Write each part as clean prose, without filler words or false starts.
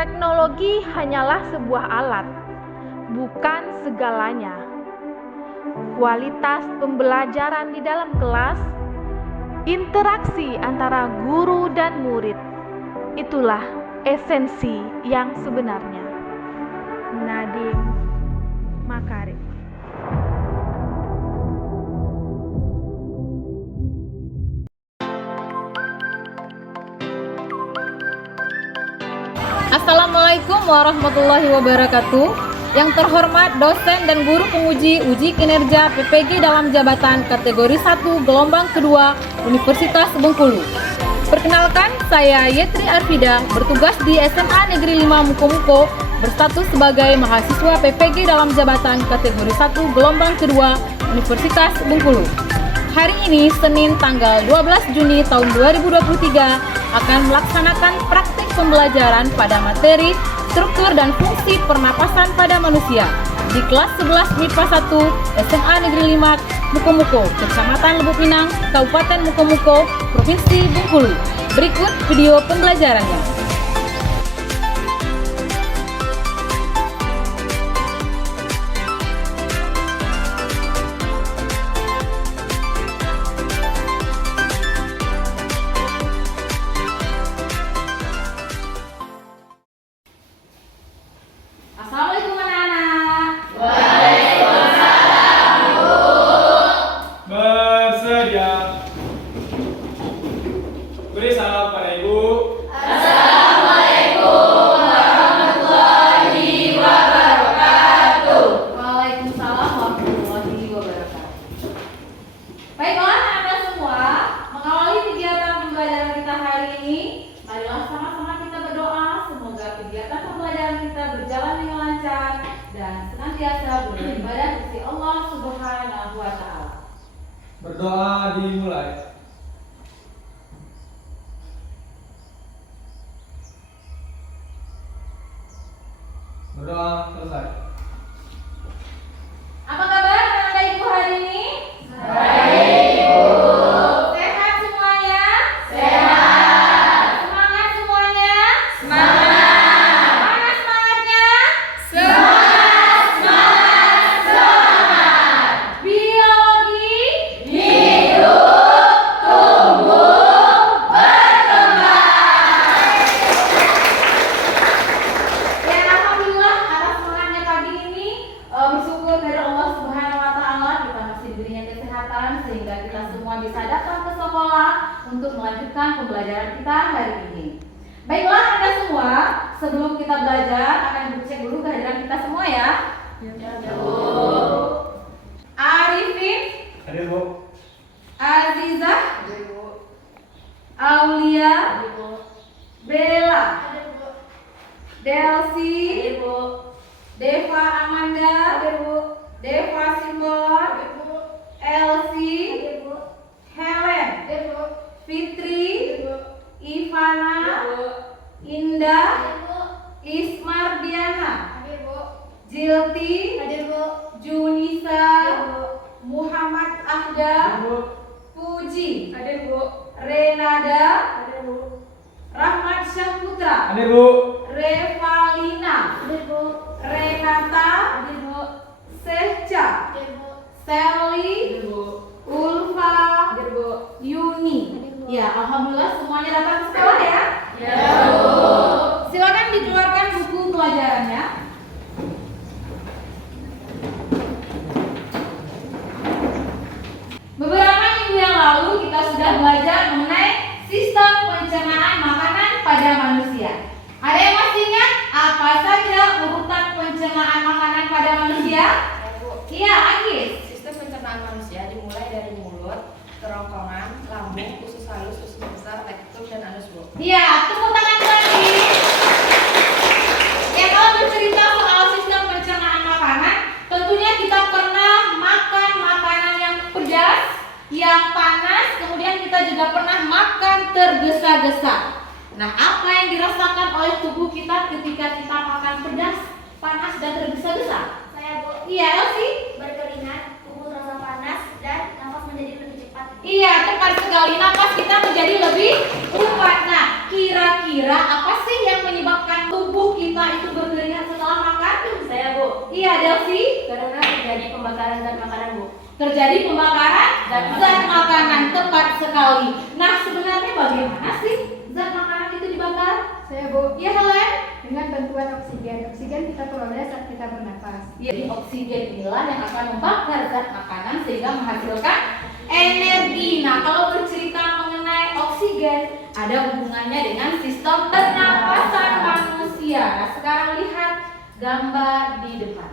Teknologi hanyalah sebuah alat, bukan segalanya. Kualitas pembelajaran di dalam kelas, interaksi antara guru dan murid, itulah esensi yang sebenarnya. Nadiem Makarim. Assalamualaikum warahmatullahi wabarakatuh. Yang terhormat dosen dan guru penguji uji kinerja PPG dalam jabatan kategori 1 gelombang kedua Universitas Bengkulu. Perkenalkan, saya Yetri Arfida, bertugas di SMA Negeri 5 Mukomuko, berstatus sebagai mahasiswa PPG dalam jabatan kategori 1 gelombang kedua Universitas Bengkulu. Hari ini, Senin tanggal 12 Juni tahun 2023, akan melaksanakan praktik pembelajaran pada materi struktur dan fungsi pernapasan pada manusia di kelas 11 MIPA 1 SMA Negeri 5 Mukomuko, Kecamatan Lubuk Pinang, Kabupaten Mukomuko, Provinsi Bengkulu. Berikut video pembelajarannya. Assalamualaikum anak-anak. Waalaikumsalam, Bu. Bersedia. Beri salam pada Ibu. Assalamualaikum warahmatullahi wabarakatuh. Waalaikumsalam warahmatullahi wabarakatuh. Baiklah anak-anak semua, mengawali kegiatan pembelajaran kita hari ini, marilah sama-sama kita berdoa semoga kegiatan pembelajaran kita berjalan dengan lancar dan senantiasa beribadah kepada Allah Subhanahu wa taala. Berdoa dimulai. Berdoa selesai. Apa kabar anak-anak ibu hari ini? Baik, Bu. Sehat semuanya? Sehat. Semangat semuanya? Semangat. Mana semangatnya? Semangat, semangat, semangat. Biologi Hidup, tumbuh, berkembang. ya, alhamdulillah atas semangatnya pagi ini, bersyukur dari Allah Subhanahu wa taala kita masih diberinya kesehatan sehingga kita semua bisa datang ke sekolah untuk melanjutkan pembelajaran kita hari ini. Baiklah Anda semua, sebelum kita belajar akan cek dulu kehadiran kita semua ya. Arifin, Hadir, Bu. Azizah, Aulia, Bella, Delsi, Deva Amanda, Deva Simbolon, Elsie, Helen, Fitri, Ivana, Indah, Ismardiana, Jilti, Junisa, Muhammad Ahda, Puji, Renada, Rahmat Syahputra, Hadir, Bu. Revalina, Renata, Secha, Sally, Ulfa, Yuni. Ya, alhamdulillah semuanya datang ke sekolah ya. Silakan dikeluarkan buku pelajarannya. Beberapa minggu yang lalu kita sudah belajar mengenai sistem pencernaan makanan pada manusia. Ada yang masih ingat apa saja urutan pencernaan makanan pada manusia? Iya, Agis. Sistem pencernaan manusia dimulai dari mulut, kerongkongan, lambung, usus halus, usus besar, rektum, dan anus, Bu. Iya, tepuk tangan lagi. Ya, kalau bercerita soal sistem pencernaan makanan, tentunya kita pernah makan makanan yang pedas, yang panas, kemudian kita juga pernah makan tergesa-gesa. Nah, apa yang dirasakan oleh tubuh kita ketika kita makan pedas, panas, dan tergesa-gesa? Saya, Bu, Iya, Elsie? berkeringat, tubuh terasa panas, dan nafas menjadi lebih cepat. Iya, tepat sekali. Napas kita menjadi lebih kuat. Nah, kira-kira apa sih yang menyebabkan tubuh Iya, Delsi. Karena terjadi pembakaran zat makanan, Bu. Terjadi pembakaran zat makanan, tepat sekali. Nah, sebenarnya bagaimana sih zat makanan itu dibakar? Saya, Bu. Iya, Helen. Dengan bantuan oksigen. Oksigen kita peroleh saat kita bernafas. Jadi oksigen inilah yang akan membakar zat makanan sehingga menghasilkan energi. Nah, kalau bercerita mengenai oksigen, ada hubungannya dengan sistem pernapasan manusia. Nah, sekarang lihat gambar di depan.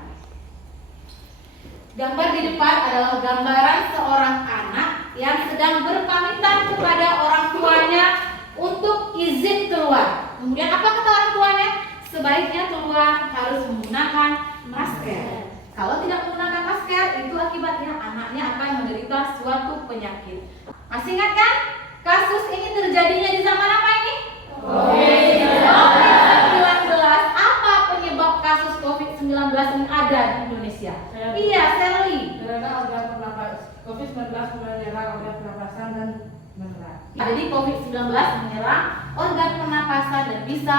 Gambar di depan adalah gambaran seorang anak yang sedang berpamitan kepada orang tuanya untuk izin keluar. Kemudian apa kata orang tuanya? Sebaiknya keluar harus menggunakan masker. Kalau tidak menggunakan masker, itu akibatnya anaknya akan menderita suatu penyakit. Masih ingat kan? Kasus ini terjadinya di zaman apa ini? COVID-19. Apa penyebab kasus COVID-19 ini ada di Indonesia? Iya, Sally. Karena organ pernapasan COVID-19 menyerang organ pernapasan dan menular. Jadi COVID-19 menyerang organ pernapasan dan bisa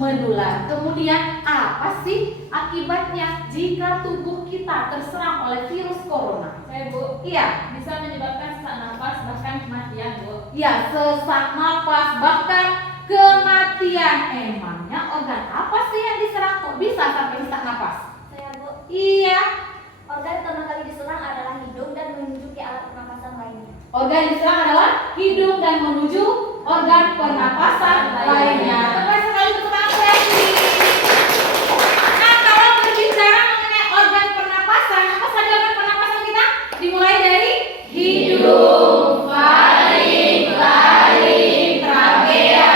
menular. Kemudian apa sih akibatnya jika tubuh kita terserang oleh virus corona? Saya, Bu, Iya, bisa menyebabkan sesak nafas bahkan kematian, Bu. ya, sesak napas bahkan kematian. Emangnya organ apa sih yang diserang kok bisa sampai sesak napas? Saya, Bu. Iya, Organ pertama kali diserang adalah hidung dan menuju ke alat pernapasan lainnya. organ yang diserang adalah hidung dan menuju organ pernapasan lainnya. Tepat sekali, tepuk tangan Sally. Nah, kalau berbicara mengenai organ pernapasan, apa saja organ pernapasan kita? Dimulai dari hidung, faring, laring, trachea,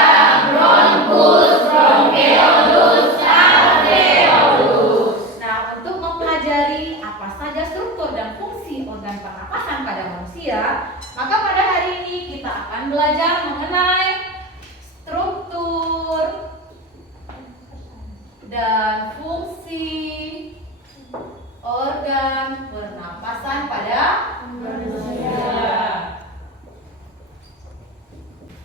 bronkus, bronkeolus, alveolus. Nah, untuk mempelajari apa saja struktur dan fungsi organ pernapasan pada manusia, maka pada hari ini kita akan belajar mengenai struktur dan fungsi organ pernapasan pada manusia.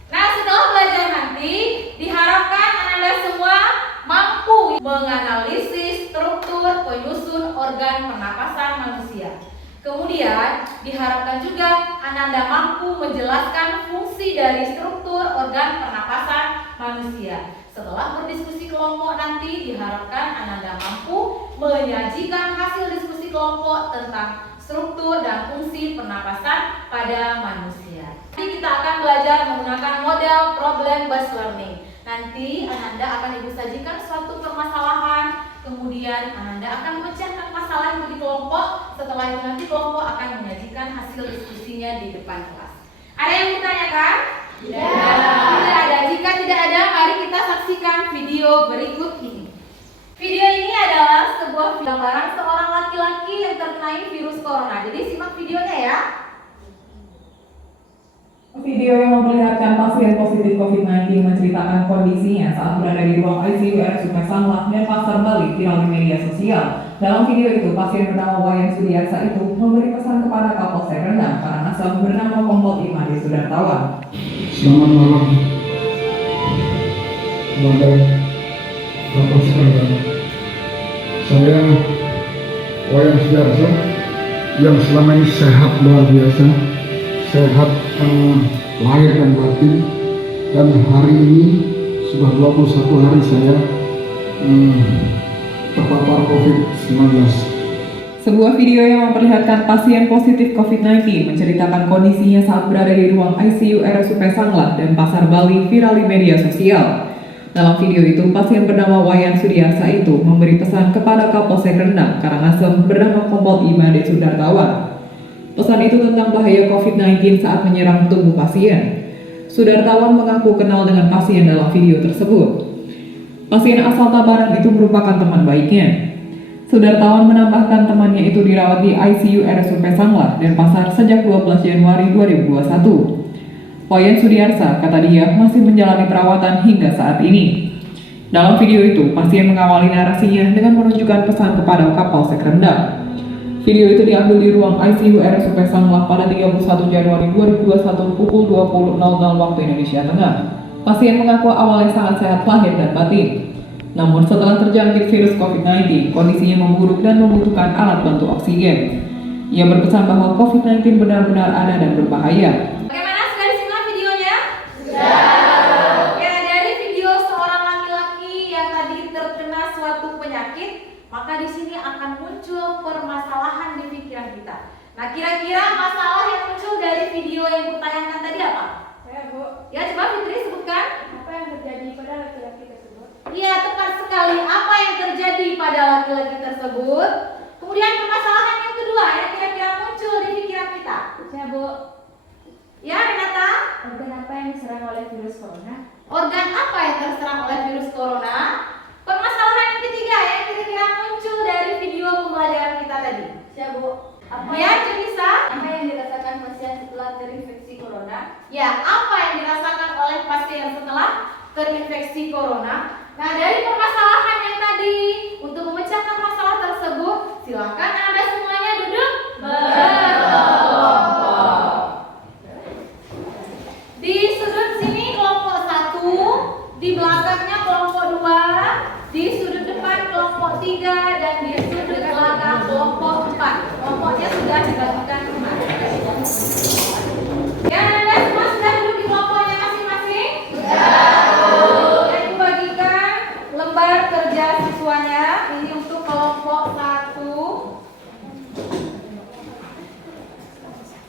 Nah, setelah belajar nanti, diharapkan Anda semua mampu menganalisis struktur penyusun organ pernapasan manusia. Kemudian, diharapkan juga Anda mampu menjelaskan fungsi dari struktur organ pernapasan manusia. Setelah berdiskusi kelompok nanti, diharapkan Anda mampu menyajikan hasil diskusi kelompok tentang struktur dan fungsi pernapasan pada manusia. Nanti kita akan belajar menggunakan model problem based learning. Nanti Anda akan Ibu sajikan suatu permasalahan, kemudian Anda akan memecahkan masalah itu di kelompok. Setelah itu nanti kelompok akan menyajikan hasil diskusinya di depan kelas. Ada yang ditanyakan? Tidak ada. Jika tidak ada, mari kita saksikan video berikut ini. Video ini adalah sebuah gambaran seorang laki-laki yang terkena virus corona. Jadi simak videonya ya. Video yang memperlihatkan pasien positif COVID-19 menceritakan kondisinya saat berada di ruang ICU RSUP Sanglah dan Pasar Bali viral di media sosial. Dalam video itu, pasien bernama Wayan Sudiarsa itu memberi pesan kepada Kapolsek Rendang Karangasem bernama Kompol Imade Sudartawan. Selamat malam kepada Kapolsek Rendang. Saya Wayan Sudiarsa yang selama ini sehat luar biasa, sehat lahir dan batin, dan hari ini sudah 21 hari saya terpapar COVID-19. Sebuah video yang memperlihatkan pasien positif COVID-19 menceritakan kondisinya saat berada di ruang ICU RSUP Sanglah dan Pasar Bali viral di media sosial. Dalam video itu, pasien bernama Wayan Sudiarsa itu memberi pesan kepada Kapolsek Rendang Karangasem bernama Kompol Imade Sudartawan. Pesan itu tentang bahaya COVID-19 saat menyerang tubuh pasien. Sudartawan mengaku kenal dengan pasien dalam video tersebut. Pasien asal Tabanan itu merupakan teman baiknya. Sudartawan menambahkan temannya itu dirawat di ICU RSUP Sanglah dan Pasar sejak 12 Januari 2021. Wayan Sudiarsa, kata dia, masih menjalani perawatan hingga saat ini. Dalam video itu, pasien mengawali narasinya dengan menunjukkan pesan kepada Kapolsek Rendang. Video itu diambil di ruang ICU RSUP Sanglah pada 31 Januari 2021 pukul 20.00 waktu Indonesia Tengah. Pasien mengaku awalnya sangat sehat lahir dan batin. Namun setelah terjangkit virus COVID-19, kondisinya memburuk dan membutuhkan alat bantu oksigen. Ia berpesan bahwa COVID-19 benar-benar ada dan berbahaya. Bagaimana, sudah disimak videonya? Ya, dari video seorang laki-laki yang tadi terkena suatu penyakit, maka di sini akan muncul permasalahan di pikiran kita. Nah, kira-kira masalah yang muncul dari video yang kutayangkan tadi apa? Saya, Bu. Ya, coba Fitri sebutkan. Apa yang terjadi pada laki-laki tersebut? Iya, tepat sekali. Apa yang terjadi pada laki-laki tersebut? Kemudian permasalahan yang kedua yang kira-kira muncul di pikiran kita. Saya, Bu. Ya, Renata? Organ apa yang diserang oleh virus corona? Organ apa yang terserang oleh virus corona? Permasalahan yang ketiga yang kira-kira muncul dari video pembelajaran kita tadi. Saya, Bu. Ya, Junisa? Apa yang dirasakan pasien setelah terinfeksi corona? Ya, apa yang dirasakan oleh pasien setelah terinfeksi corona? Nah, dari permasalahan yang tadi, untuk memecahkan masalah tersebut, silakan Anda semuanya duduk berkelompok. Di sudut sini kelompok 1, di belakangnya kelompok 2, di sudut depan kelompok 3, dan di sudut belakang kelompok 4. Kelompoknya sudah dibagikan kemarin. Ya, Anda semua sudah duduk di kelompoknya masing-masing? Saya bagikan lembar kerja siswanya. Ini untuk kelompok 1,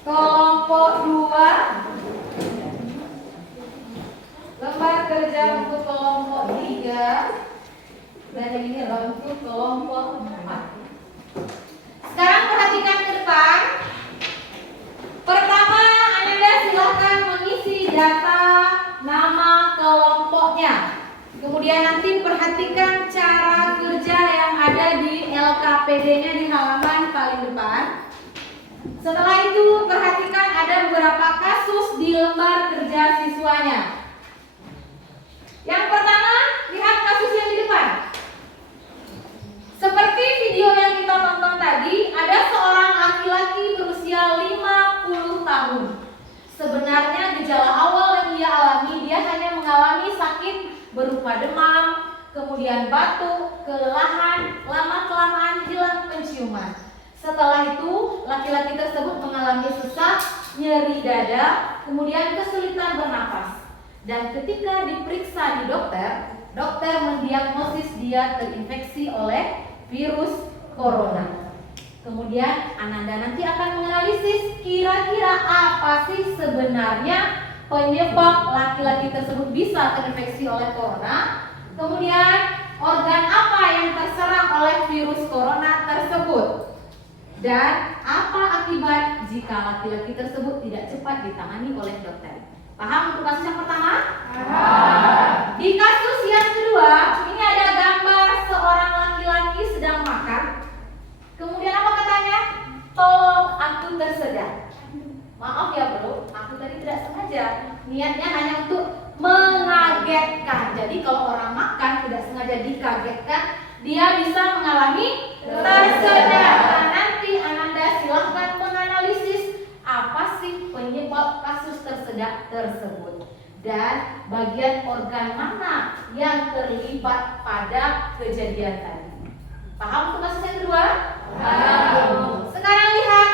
kelompok 2, lembar kerja untuk kelompok 3, dan ini adalah untuk kelompok 4. Sekarang perhatikan ke depan. Pertama, Anda silakan mengisi data nama kelompoknya. Kemudian nanti perhatikan cara kerja yang ada di LKPD-nya di halaman paling depan. Setelah itu perhatikan ada beberapa kasus di lembar kerja siswanya. Yang pertama, lihat kasus yang di depan. Seperti video yang kita tonton tadi, ada seorang laki-laki berusia 50 tahun. Sebenarnya gejala awal yang ia alami, dia hanya mengalami sakit berupa demam, kemudian batuk, kelelahan, lama-kelamaan hilang penciuman. Setelah itu, laki-laki tersebut mengalami sesak, nyeri dada, kemudian kesulitan bernapas. Dan ketika diperiksa di dokter, dokter mendiagnosis dia terinfeksi oleh virus corona. Kemudian Ananda nanti akan menganalisis kira-kira apa sih sebenarnya penyebab laki-laki tersebut bisa terinfeksi oleh corona. Kemudian organ apa yang terserang oleh virus corona tersebut. Dan apa akibat jika laki-laki tersebut tidak cepat ditangani oleh dokter. Paham untuk kasus yang pertama? Di kasus yang kedua, ini ada gambar seorang laki-laki sedang makan. Kemudian apa katanya? Tolong aku tersedak. Maaf ya bro, aku tadi tidak sengaja. Niatnya hanya untuk mengagetkan. Jadi kalau orang makan tidak sengaja dikagetkan, dia bisa mengalami tersedak. Nah, nanti Ananda silahkan menganalisis apa sih penyebab kasus tersedak tersebut dan bagian organ mana yang terlibat pada kejadian tadi. Paham untuk kasus yang kedua? Paham. Sekarang lihat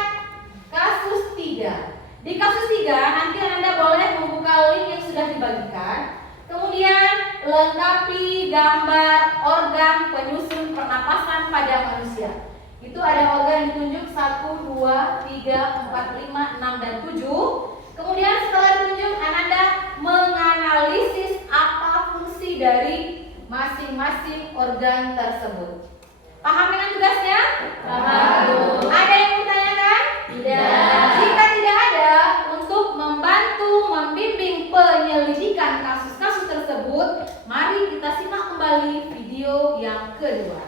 kasus 3. Di kasus 3 nanti Anda boleh membuka link yang sudah dibagikan. Kemudian lengkapi gambar organ penyusun pernapasan pada manusia. Itu ada organ ditunjuk 1, 2, 3, 4, 5, 6, dan 7. Kemudian setelah ditunjuk Ananda menganalisis apa fungsi dari masing-masing organ tersebut. Paham dengan tugasnya? Paham. Ada yang mau ditanyakan? Tidak. Jika tidak ada, untuk membantu membimbing penyelidikan kasus-kasus tersebut, mari kita simak kembali video yang kedua.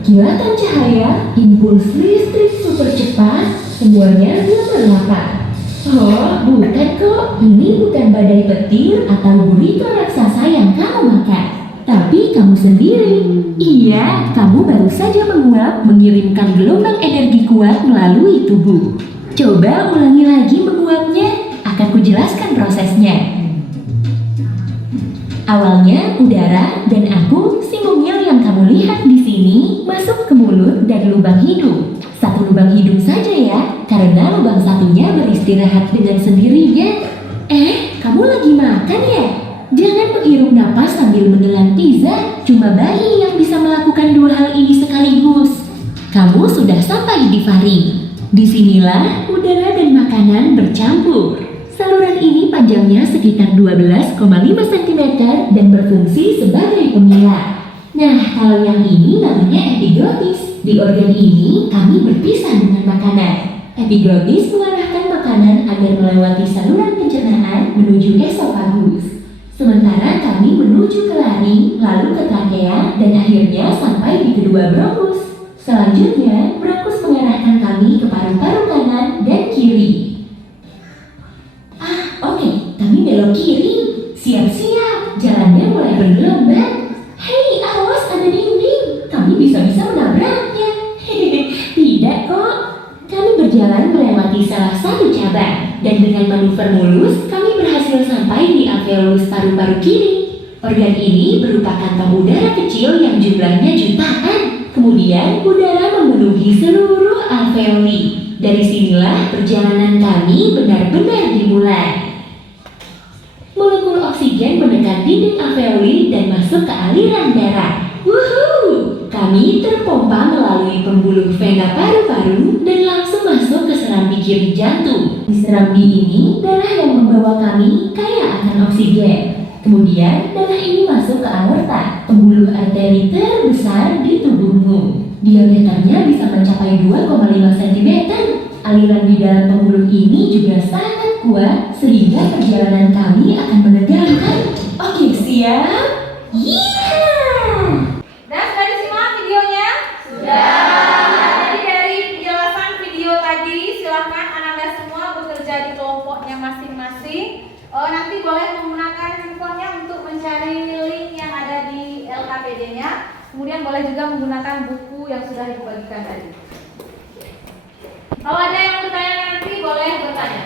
Kilatan cahaya, impuls listrik super cepat, semuanya gemerlapan. Oh, bukan kok, ini bukan badai petir atau gurita raksasa yang kamu makan, tapi kamu sendiri. Iya, kamu baru saja menguap, mengirimkan gelombang energi kuat melalui tubuh. Coba ulangi lagi menguapnya, akan kujelaskan prosesnya. Awalnya udara dan aku, si mungil yang kamu lihat di sini, masuk ke mulut dan lubang hidung. Satu lubang hidung saja ya, karena lubang satunya beristirahat dengan sendirinya. Kamu lagi makan ya? Jangan menghirup napas sambil menelan pizza. Cuma bayi yang bisa melakukan dua hal ini sekaligus. Kamu sudah sampai di Fahri. Disinilah udara dan makanan bercampur. Saluran ini panjangnya sekitar 12,5 cm dan berfungsi sebagai pemilah. Nah, kalau yang ini namanya epiglottis. Di organ ini kami berpisah dengan makanan. Epiglottis mengarahkan makanan agar melewati saluran pencernaan menuju esofagus. Sementara kami menuju ke laring, lalu ke trakea, dan akhirnya sampai di kedua bronkus. Selanjutnya, bronkus mengarahkan kami ke paru-paru kanan dan kiri. Oke, kami belok kiri. Siap-siap, jalannya mulai bergelombang. Hei, awas ada dinding. Kami bisa-bisa menabraknya. Tidak kok. Kami berjalan melewati salah satu cabang, dan dengan manuver mulus, kami berhasil sampai di alveolus paru-paru kiri. Organ ini berupa kantong udara kecil yang jumlahnya jutaan. Kemudian udara memenuhi seluruh alveoli. Dari sinilah perjalanan kami benar-benar dimulai. Molekul oksigen menekan dinding alveoli dan masuk ke aliran darah. Wuhuu! Kami terpompa melalui pembuluh vena paru-paru dan langsung masuk ke serambi kiri jantung. Di serambi ini, darah yang membawa kami kaya akan oksigen. Kemudian, darah ini masuk ke aorta, pembuluh arteri terbesar di tubuhmu. Diameternya bisa mencapai 2,5 cm. Aliran di dalam pembuluh ini juga sangat kuat, sehingga perjalanan kami akan menegangkan. Oke, siap? Yeehaw! Dan sudah disimak videonya? Sudah. Jadi dari penjelasan video tadi, silakan anak-anak semua bekerja di kelompoknya masing-masing. Nanti boleh menggunakan handphonenya untuk mencari link yang ada di LKPD-nya. Kemudian boleh juga menggunakan buku yang sudah dibagikan tadi. Kalau ada yang bertanya nanti boleh bertanya.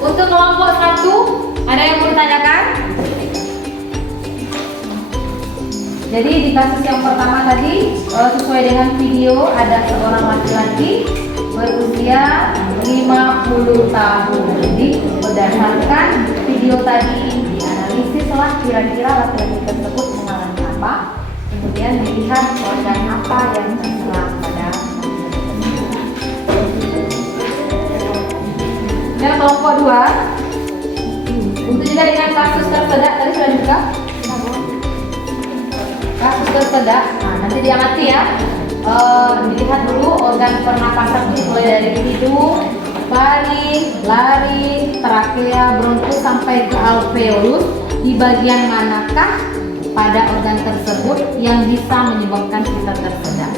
Untuk kelompok 1, ada yang mau ditanyakan? Jadi di kasus yang pertama tadi, sesuai dengan video, ada seorang laki-laki berusia 50 tahun. Jadi berdasarkan video tadi, dianalisis lah kira-kira laki-laki tersebut mengalami apa, kemudian dilihat organ apa yang terserang pada dan kelompok 2 untuk juga dengan kasus tersedak tadi sudah dibuka kasus tersedak. Nanti diamati ya, dilihat dulu organ pernapasan mulai dari hidung, faring, laring, trakea, bronkus sampai ke alveolus. Di bagian manakah pada organ tersebut yang bisa menyebabkan kita tersedak?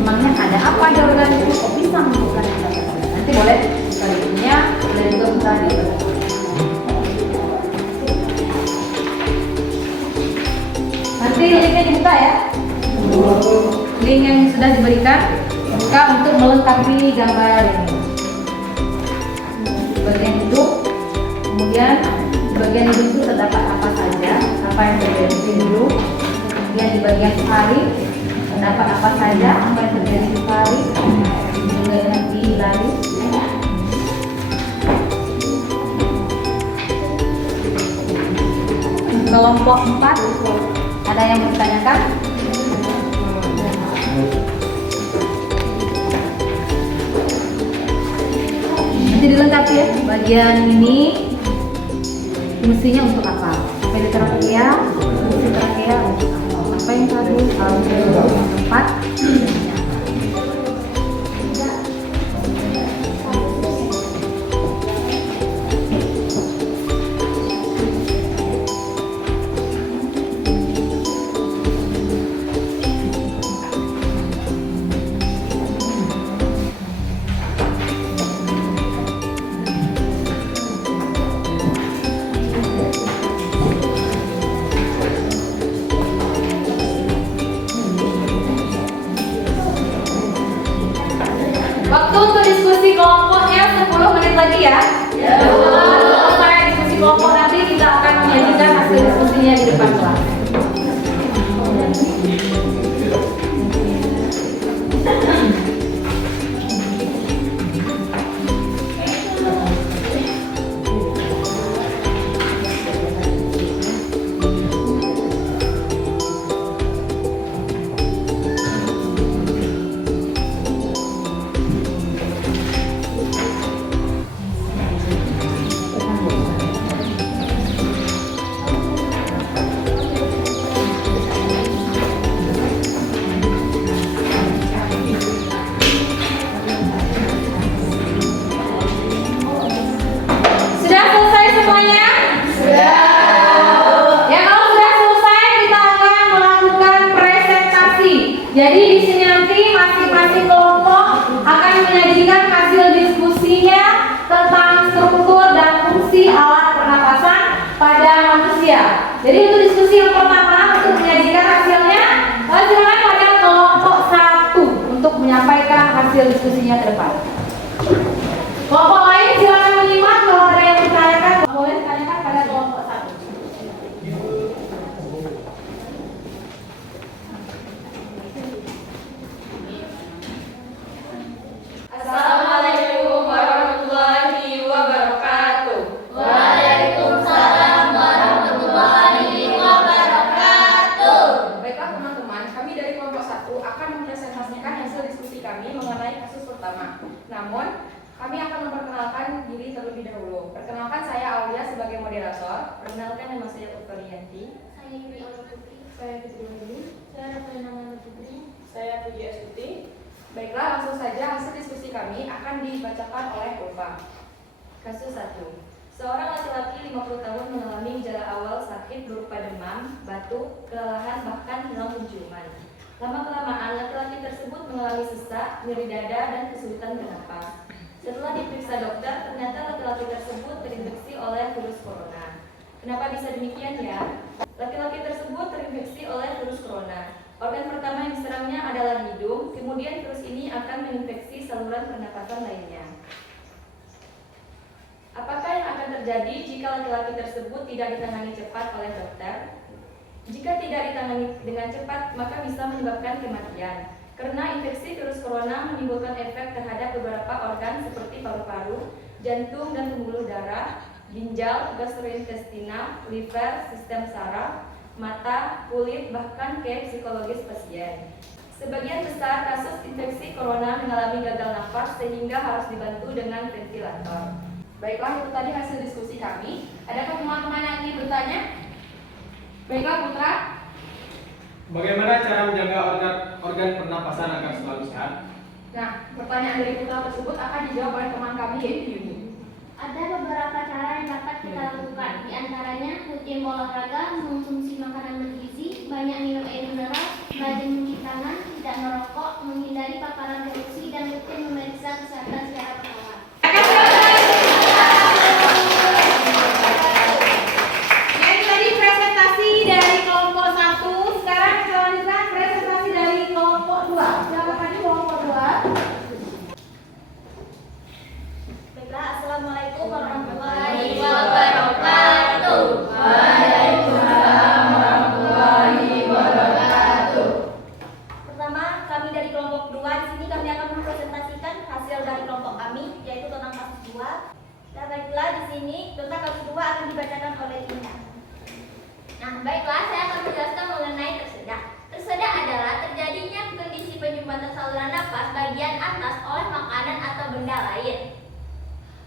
Memangnya ada apa di organ itu kok bisa menyebabkan kita tersedak? Nanti boleh selanjutnya boleh juga buka di nanti linknya dibuka ya, link yang sudah diberikan buka untuk melengkapi gambar ini. Bagian hidung, kemudian di bagian hidung itu terdapat apa saja, apa yang terjadi di hidung. Kemudian di bagian faring terdapat apa saja, apa yang terjadi di faring, juga di laring. Kelompok 4, ada yang bertanyakan? Nanti dilengkapi ya, bagian ini fungsinya untuk apa? Sampai di trakea, fungsi trakea untuk apa? Sampai yang tadi, yang keempat. diskusi kelompoknya 10 menit lagi ya. Setelah selesai diskusi kelompok nanti kita akan menyajikan hasil diskusinya di depan kelas. Sudah selesai semuanya? Sudah. Ya, kalau sudah selesai kita akan melakukan presentasi. Jadi di sini nanti masing-masing kelompok akan menyajikan hasil diskusinya tentang struktur dan fungsi alat pernapasan pada manusia. Jadi untuk diskusi yang pertama untuk menyajikan hasilnya, silakan pada kelompok 1 untuk menyampaikan hasil diskusinya ke depan. Kelompok lain silakan menyimak, kalau ada yang ditanyakan boleh ditanyakan pada kelompok 1. Assalamualaikum warahmatullahi wabarakatuh. Waalaikumsalam warahmatullahi wabarakatuh. Baiklah teman-teman, kami dari kelompok 1 akan mempresentasikan hasil diskusi kami mengenai kasus pertama. Namun, kami akan memperkenalkan diri terlebih dahulu. Perkenalkan, saya Aulia sebagai moderator. Perkenalkan, nama saya Utorianti. Saya Yuri Aula Putri. Saya Fitri Wahyudi. Saya Rafael Nama Putri. Saya Puji Astuti. Baiklah, langsung saja hasil diskusi kami akan dibacakan oleh Ulfa. Kasus 1. Seorang laki-laki 50 tahun mengalami gejala awal sakit berupa demam, batuk, kelelahan, bahkan hilang penciuman. Lama-kelamaan, laki-laki tersebut mengalami sesak, nyeri dada, dan kesulitan bernapas. Setelah diperiksa dokter, ternyata laki-laki tersebut terinfeksi oleh virus corona. Kenapa bisa demikian ya? Laki-laki tersebut terinfeksi oleh virus corona. Organ pertama yang diserangnya adalah hidung, kemudian virus ini akan menginfeksi saluran pernapasan lainnya. Apakah yang akan terjadi jika laki-laki tersebut tidak ditangani cepat oleh dokter? Jika tidak ditangani dengan cepat, maka bisa menyebabkan kematian. Karena infeksi virus corona menimbulkan efek terhadap beberapa organ seperti paru-paru, jantung dan pembuluh darah, ginjal, gastrointestinal, liver, sistem saraf, mata, kulit, bahkan ke psikologis pasien. Sebagian besar kasus infeksi corona mengalami gagal nafas sehingga harus dibantu dengan ventilator. Baiklah, itu tadi hasil diskusi kami. Adakah teman-teman yang ingin bertanya? Baiklah, Putra. Bagaimana cara menjaga organ pernapasan agar selalu sehat? Nah, pertanyaan dari Putra tersebut akan dijawab oleh teman kami yaitu Yuni. Ada beberapa cara yang dapat kita lakukan. Di antaranya rutin olahraga, mengonsumsi makanan bergizi, banyak minum air mineral, rajin mencuci tangan, tidak merokok, menghindari paparan polusi, dan rutin memeriksa kesehatan secara berkala. Itu tadi presentasi dari kelompok 1. Sekarang kita lanjutkan presentasi dari kelompok 2. Siapa tadi kelompok 2? Baiklah, Assalamualaikum warahmatullahi Wabarakatuh. Waalaikumsalam warahmatullahi wabarakatuh. Pertama, kami dari kelompok 2 di sini kami akan mempresentasikan hasil dari kelompok kami, yaitu tentang kasus 2. Nah, baiklah di sini tentang kasus 2 akan dibacakan oleh Ina. Nah, baiklah saya akan menjelaskan mengenai tersedak. Tersedak adalah terjadinya kondisi penyumbatan saluran napas bagian atas oleh makanan atau benda lain.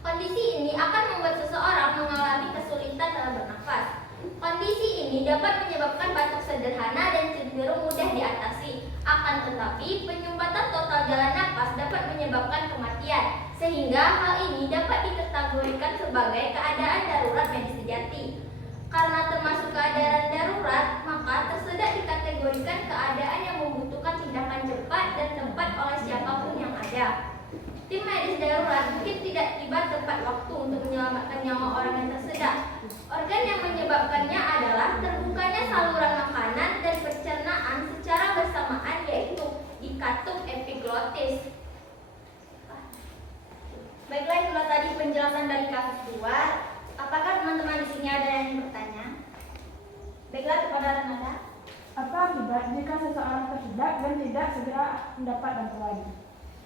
Kondisi ini akan membuat seseorang mengalami kesulitan dalam bernafas. Kondisi ini dapat menyebabkan batuk sederhana dan cenderung mudah diatasi. Akan tetapi, penyumbatan total jalan napas dapat menyebabkan kematian, sehingga hal ini dapat dikategorikan sebagai keadaan darurat medis sejati. Karena termasuk keadaan darurat, maka tersedak dikategorikan keadaan yang membutuhkan tindakan cepat dan tepat oleh siapapun yang ada. Tim medis darurat mungkin tidak tiba tepat waktu untuk menyelamatkan nyawa orang yang tersedak. Organ yang menyebabkannya adalah terbukanya saluran makanan dan pencernaan secara bersamaan, yaitu di katup epiglotis. segera mendapat bantuan.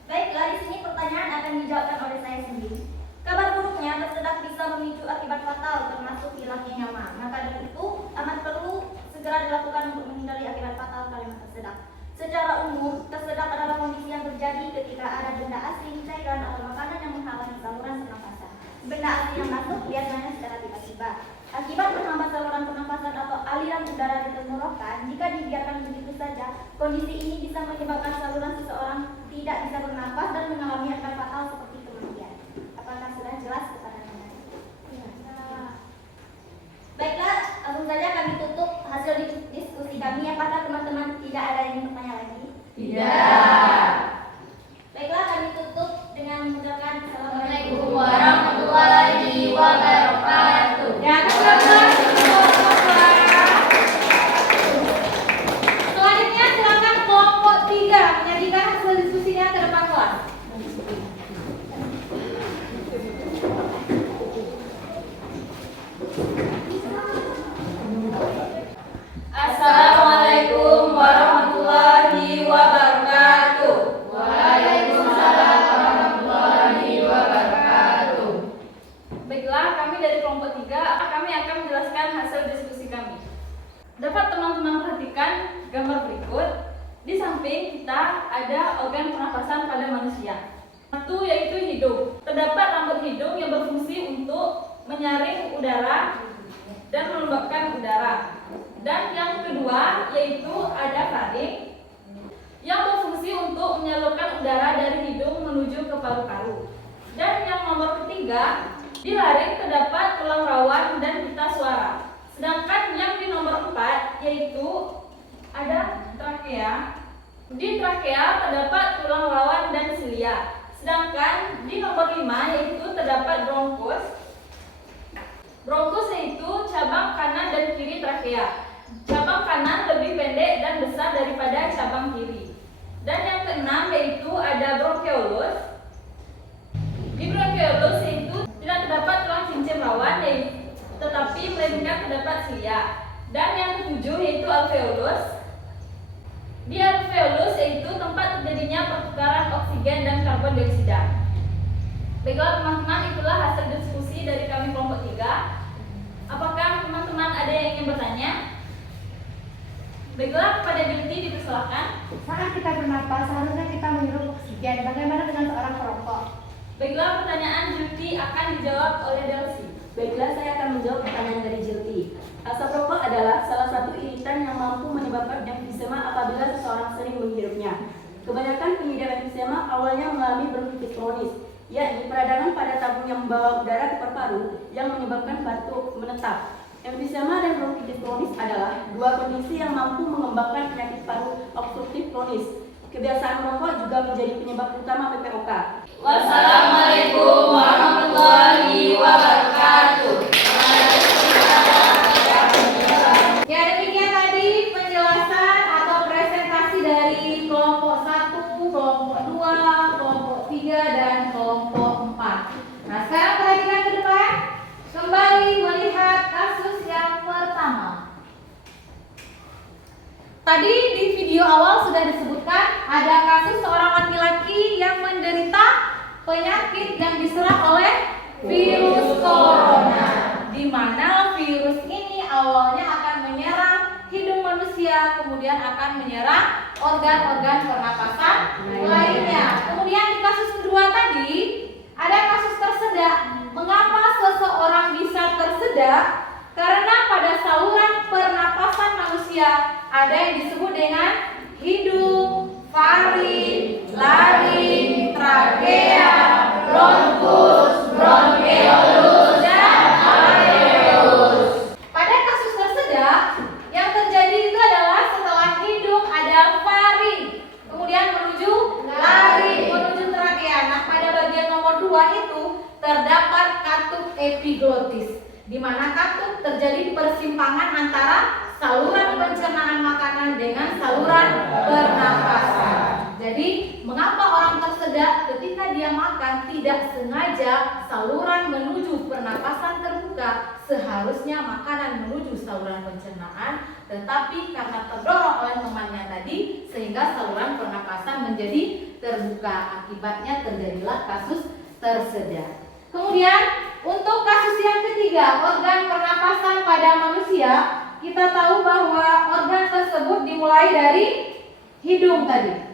Baiklah, di sini pertanyaan akan dijawabkan oleh saya sendiri. Kabar buruknya tersedak bisa memicu akibat fatal termasuk hilangnya nyawa. Maka dari itu amat perlu segera dilakukan untuk menghindari akibat fatal kalimat tersedak. Secara umum, tersedak adalah kondisi yang terjadi ketika ada benda asing, cairan atau makanan yang menghalangi saluran pernapasan. Benda asing yang masuk biasanya secara tiba-tiba. Akibat menghambat saluran pernapasan atau aliran udara di tenggorokan, jika dibiarkan begitu saja, kondisi ini bisa menyebabkan saluran seseorang tidak bisa bernafas dan mengalami akibat fatal seperti kematian. Apakah sudah jelas kepada Anda? Baiklah, langsung saja kami tutup hasil diskusi kami. Apakah teman-teman tidak ada yang ingin bertanya lagi? Tidak. Baiklah, kami tutup dengan mengucapkan Assalamualaikum warahmatullahi wabarakatuh. Ya, selanjutnya silakan kelompok 3 menyajikan hasil diskusinya ke depan kelas. Assalamualaikum warahmatullahi wabarakatuh. Waalaikumsalam warahmatullahi wabarakatuh. Baiklah, kami dari kelompok 3, kami akan menjelaskan hasil diskusi kami. Dapat teman-teman perhatikan gambar berikut. Di samping kita ada organ pernapasan pada manusia. Satu yaitu hidung. Terdapat rambut hidung yang berfungsi untuk menyaring udara dan melembabkan udara. Dan yang kedua yaitu ada faring yang berfungsi untuk menyalurkan udara dari hidung menuju ke paru-paru. Dan yang nomor ketiga, di laring terdapat tulang rawan dan pita suara. Sedangkan yang di nomor 4 yaitu ada trakea. Di trakea terdapat tulang rawan dan silia. Sedangkan di nomor 5 yaitu terdapat bronkus. Bronkus yaitu cabang kanan dan kiri trakea. Cabang kanan lebih pendek dan besar daripada cabang kiri. Dan yang keenam yaitu ada bronkeolus. Di bronkeolus yaitu tidak terdapat tulang cincin rawan, tetapi melainkan terdapat silia. Dan yang ketujuh yaitu alveolus. Di alveolus yaitu tempat terjadinya pertukaran oksigen dan karbon dioksida. Baiklah teman-teman, itulah hasil diskusi dari kami kelompok 3. Apakah teman-teman ada yang ingin bertanya? Baiklah, kepada Dilti dipersilakan. Saat kita bernapas, seharusnya kita menghirup oksigen. Bagaimana dengan seorang perokok? Baiklah, pertanyaan Dilti akan dijawab oleh Delsi. Baiklah, saya akan menjawab pertanyaan dari Jilti. Asap rokok adalah salah satu iritan yang mampu menyebabkan emfisema apabila seseorang sering menghirupnya. Kebanyakan pengidap emfisema awalnya mengalami bronkitis kronis, yakni peradangan pada tabung yang membawa udara ke paru-paru yang menyebabkan batuk menetap. Emfisema dan bronkitis kronis adalah dua kondisi yang mampu mengembangkan penyakit paru obstruktif kronis. Kebiasaan merokok juga menjadi penyebab utama PPOK. Wassalamualaikum warahmatullahi wabarakatuh. Ya, demikian tadi penjelasan atau presentasi dari kelompok 1, kelompok 2, kelompok 3, dan kelompok 4. Nah, sekarang perhatikan ke depan. Kembali melihat kasus yang pertama. Tadi di video awal sudah disebutkan ada kasus seorang laki-laki yang menderita penyakit yang diserang oleh virus corona, di mana virus ini awalnya akan menyerang hidung manusia, kemudian akan menyerang organ-organ pernapasan lainnya. Kemudian di kasus kedua tadi ada kasus tersedak. Mengapa seseorang bisa tersedak? Karena pada saluran pernapasan manusia ada yang disebut dengan hidung, faring, laring, trakea, bronkus, bronkeolus, dan alveolus. Pada kasus tersedak, yang terjadi itu adalah setelah hidung ada faring, kemudian menuju laring, menuju trakea. Nah, pada bagian nomor 2 itu terdapat katup epiglotis, di mana katup terjadi di persimpangan antara saluran pencernaan makanan dengan saluran pernapasan. Jadi, mengapa orang tersedak ketika dia makan tidak sengaja saluran menuju pernapasan terbuka, seharusnya makanan menuju saluran pencernaan, tetapi karena terdorong oleh temannya tadi sehingga saluran pernapasan menjadi terbuka. Akibatnya terjadilah kasus tersedak. Kemudian untuk kasus yang ketiga, organ pernapasan pada manusia, kita tahu bahwa organ tersebut dimulai dari hidung tadi.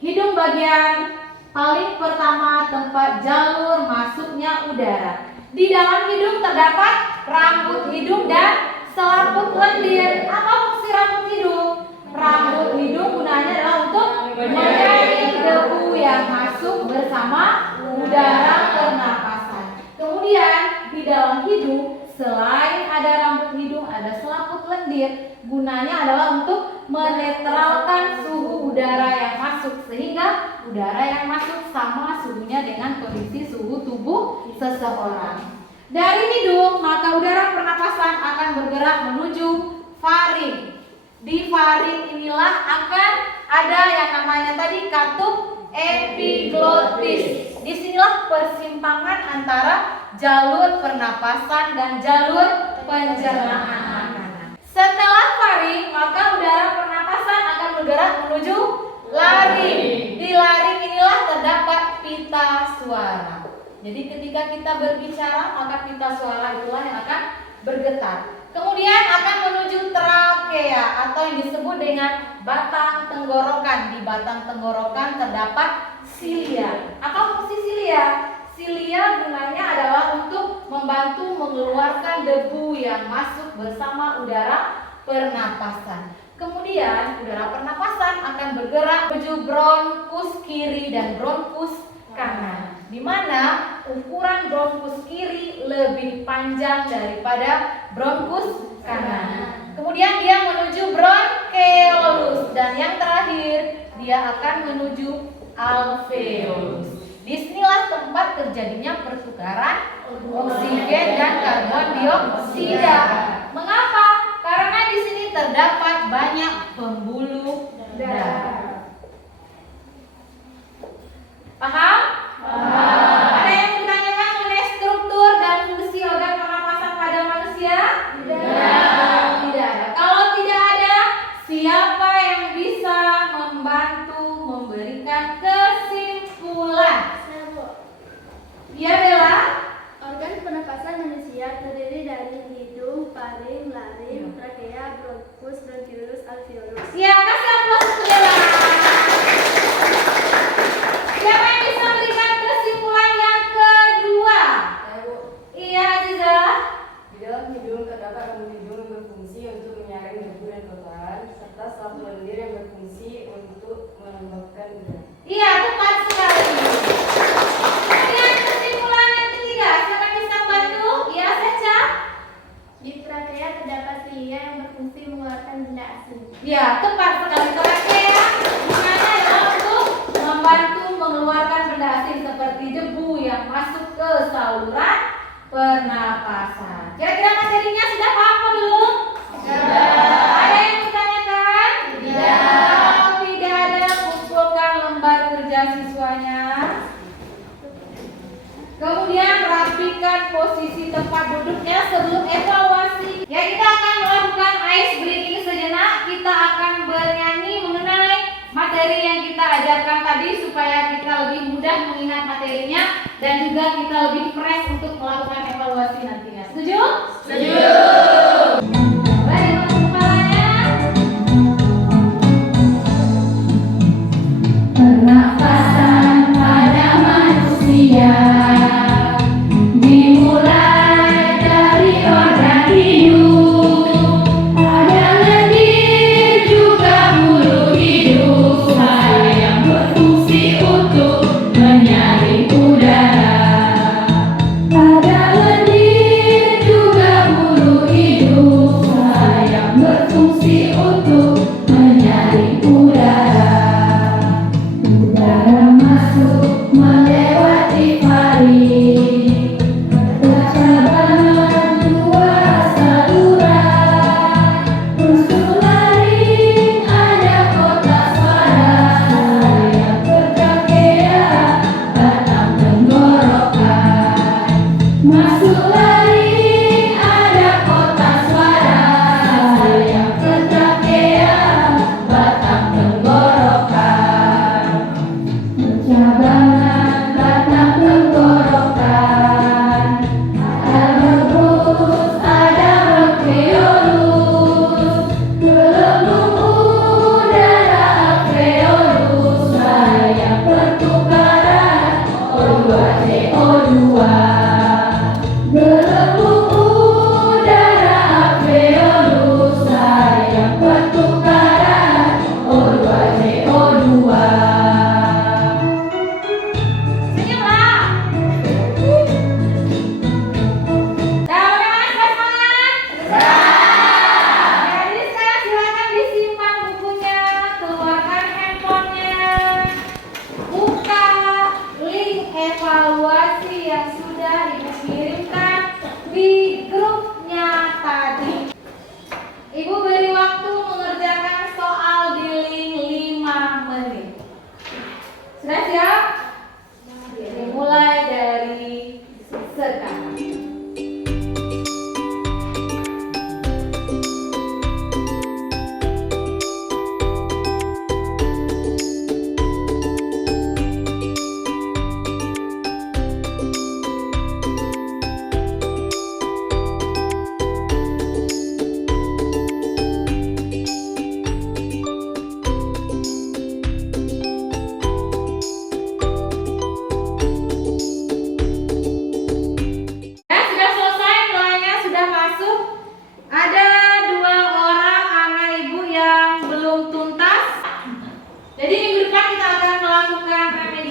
Hidung bagian paling pertama tempat jalur masuknya udara. Di dalam hidung terdapat rambut hidung dan selaput lendir. Apa fungsi rambut hidung? Rambut hidung gunanya adalah untuk menyaring debu yang masuk bersama udara pernapasan. Kemudian di dalam hidung selain ada rambut hidung, ada selaput lendir. Gunanya adalah untuk menetralkan suhu udara yang masuk sehingga udara yang masuk sama suhunya dengan kondisi suhu tubuh seseorang. Dari hidung maka udara pernapasan akan bergerak menuju faring. Di faring inilah akan ada yang namanya tadi katup epiglottis. Disinilah persimpangan antara jalur pernapasan dan jalur pencernaan makanan. Setelah faring maka udara pernapasan akan bergerak menuju laring. Di laring inilah terdapat pita suara. Jadi ketika kita berbicara maka pita suara itulah yang akan bergetar. Kemudian akan menuju trakea atau yang disebut dengan batang tenggorokan. Di batang tenggorokan terdapat silia. Apa fungsi silia? Silia gunanya adalah untuk membantu mengeluarkan debu yang masuk bersama udara pernapasan. Kemudian udara pernapasan akan bergerak menuju bronkus kiri dan bronkus kanan, di mana ukuran bronkus kiri lebih panjang daripada bronkus kanan. Kemudian dia menuju bronkeolus dan yang terakhir dia akan menuju alveolus. Disinilah tempat terjadinya pertukaran oksigen dan karbon dioksida. Mengapa? Karena di sini terdapat banyak pembuluh darah. Paham? Ada yang ditanyakan mengenai struktur dan fungsi organ pernapasan pada manusia? Tidak ada. Kalau tidak ada, siapa yang bisa membantu memberikan kesimpulan? Ya, Bella. Organ pernapasan manusia terdiri dari hidung, faring, laring, trakea, bronkus, bronkiolus, alveolus. Ya, kasih aplaus untuk Bella. Siapa yang bisa memberikan kesimpulan yang kedua? Iya, Aziza. Di dalam hidung terdapat rambut hidung yang berfungsi untuk menyaring debu dan kotoran, serta selaput lendir yang berfungsi untuk melembabkan udara. Iya, tepat sekali. Kemudian kesimpulan yang ketiga, siapa yang bisa membantu? Iya, Seca. Di trakea terdapat silia yang berfungsi mengeluarkan benda asing. Ya, tepat sekali. Trakea gunanya adalah untuk membantu mengeluarkan benda asing seperti debu yang masuk ke saluran pernapasan. Kira-kira materinya sudah paham atau belum? Sudah. Ada yang ditanyakan? Tidak. Kalau tidak ada, kumpulkan lembar kerja siswanya. Kemudian rapikan posisi tempat duduknya sebelum evaluasi. Ya, kita akan melakukan ice breaking sejenak. Kita akan bernyanyi mengenai materi yang kita ajarkan tadi supaya kita lebih mudah mengingat materinya dan juga kita lebih fresh untuk melakukan evaluasi nantinya. Setuju? Setuju. Baik, kepalanya. Pernapasan pada manusia dimulai dari organ hidung, ada lendir juga bulu hidung yang berfungsi untuk menyaring udara. Ada lendir juga bulu hidung Sudah siap? Dimulai dari sekarang.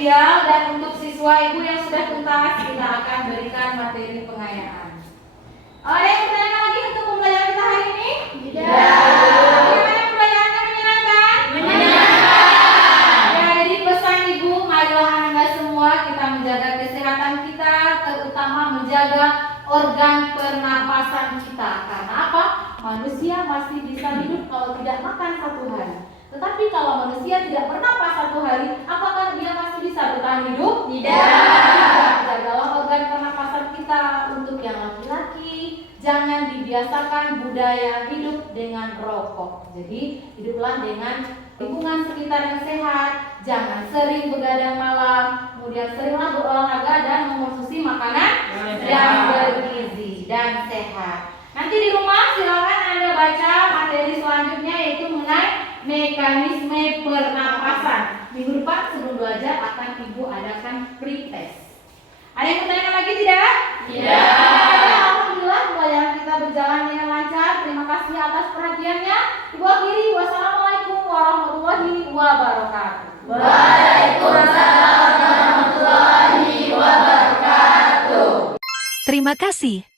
Dan untuk siswa ibu yang sudah tuntas kita akan berikan materi pengayaan. Ada yang bertanya lagi untuk pembelajaran kita hari ini? Bagaimana pembelajarannya, menyenangkan? Ya, jadi pesan ibu, marilah anda semua kita menjaga kesehatan kita, terutama menjaga organ pernapasan kita. Karena apa? Manusia masih bisa hidup kalau tidak makan 1 hari. Tetapi kalau manusia tidak bernapas 1 hari, apakah dia masih bisa bertahan hidup? Tidak. Jagalah organ pernapasan kita. Untuk yang laki-laki, jangan dibiasakan budaya hidup dengan rokok. Jadi hiduplah dengan lingkungan sekitar yang sehat. Jangan sering begadang malam. Kemudian seringlah berolahraga dan mengonsumsi makanan yang bergizi dan sehat. Nanti di rumah silakan Anda baca materi selanjutnya, yaitu mengenai mekanisme pernapasan. Minggu depan sebelum belajar akan ibu adakan pre-test. Ada yang bertanya lagi tidak? Tidak. Alhamdulillah pelajaran kita berjalan dengan lancar. Terima kasih atas perhatiannya. Ibu akhiri, wassalamualaikum warahmatullahi wabarakatuh. Waalaikumsalam warahmatullahi wabarakatuh. Terima kasih.